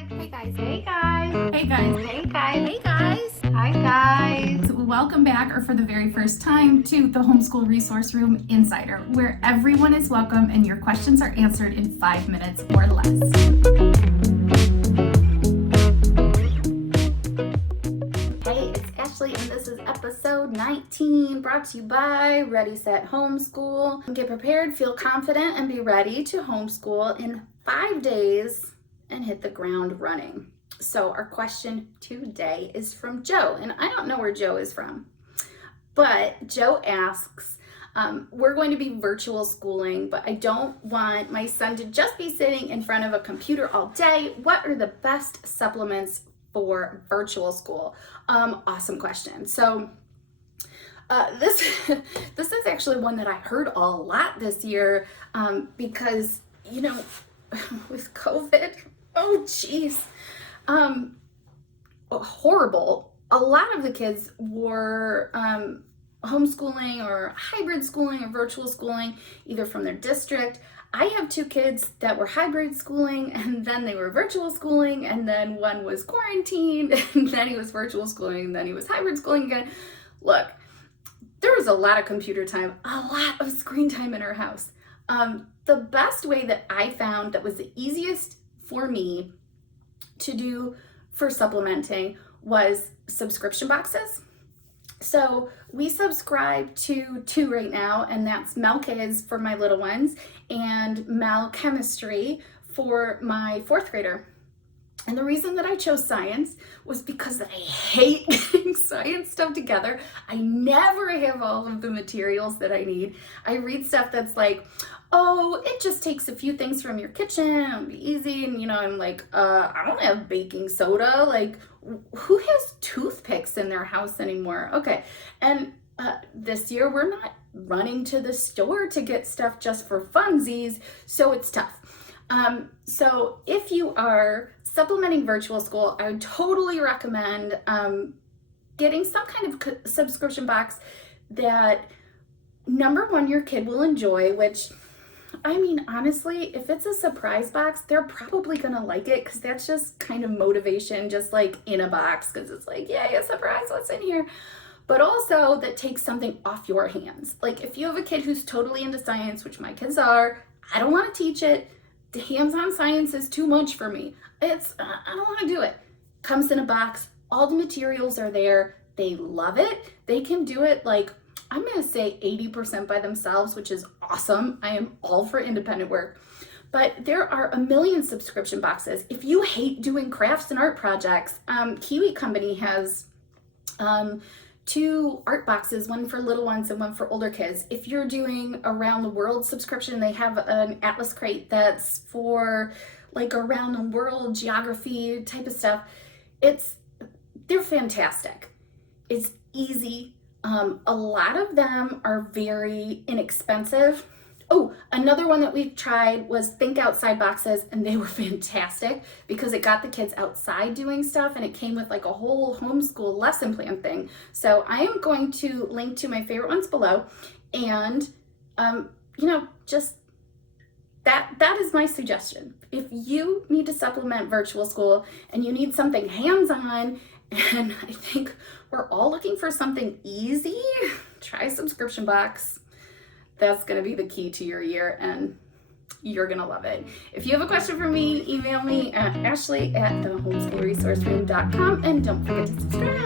guys. Hey guys. Hey guys. Hey guys. Hey guys. Hey guys. Hi guys. Welcome back, or for the very first time, to the Homeschool Resource Room Insider, where everyone is welcome and your questions are answered in 5 minutes or less. Hey, it's Ashley and this is episode 19, brought to you by Ready Set Homeschool. Get prepared, feel confident, and be ready to homeschool in 5 days and hit the ground running. So our question today is from Joe, and I don't know where Joe is from, but Joe asks, we're going to be virtual schooling, but I don't want my son to just be sitting in front of a computer all day. What are the best supplements for virtual school? Awesome question. So this is actually one that I heard a lot this year because, with COVID, oh geez, horrible. A lot of the kids were homeschooling or hybrid schooling or virtual schooling, either from their district. I have 2 kids that were hybrid schooling, and then they were virtual schooling, and then one was quarantined, and then he was virtual schooling, and then he was hybrid schooling again. Look, there was a lot of computer time, a lot of screen time in our house. The best way that I found that was the easiest for me to do for supplementing was subscription boxes. So we subscribe to 2 right now, and that's Melkids for my little ones and Chemistry for my 4th grader. And the reason that I chose science was because I hate getting science stuff together. I never have all of the materials that I need. I read stuff that's like, oh, it just takes a few things from your kitchen, it'll be easy, and I'm like, I don't have baking soda, like, who has toothpicks in their house anymore? Okay, and this year we're not running to the store to get stuff just for funsies, so it's tough. So if you are supplementing virtual school, I would totally recommend getting some kind of subscription box that, number one, your kid will enjoy, which, honestly, if it's a surprise box, they're probably gonna like it because that's just kind of motivation, just like in a box, because it's like, yay, a surprise, what's in here? But also that takes something off your hands. Like if you have a kid who's totally into science, which my kids are, I don't want to teach it. The hands-on science is too much for me. I don't want to do it. Comes in a box, all the materials are there. They love it. They can do it like, I'm going to say 80% by themselves, which is awesome. I am all for independent work. But there are a million subscription boxes. If you hate doing crafts and art projects, Kiwi Company has 2 art boxes, one for little ones and one for older kids. If you're doing around the world subscription, they have an Atlas crate that's for like around the world geography type of stuff. They're fantastic. It's easy. A lot of them are very inexpensive. Oh, another one that we've tried was Think Outside boxes, and they were fantastic because it got the kids outside doing stuff, and it came with like a whole homeschool lesson plan thing. So I am going to link to my favorite ones below, and just that is my suggestion. If you need to supplement virtual school and you need something hands-on, and I think we're all looking for something easy, try a subscription box. That's going to be the key to your year, and you're going to love it. If you have a question for me, email me at ashley@thehomeschoolresourceroom.com, and don't forget to subscribe.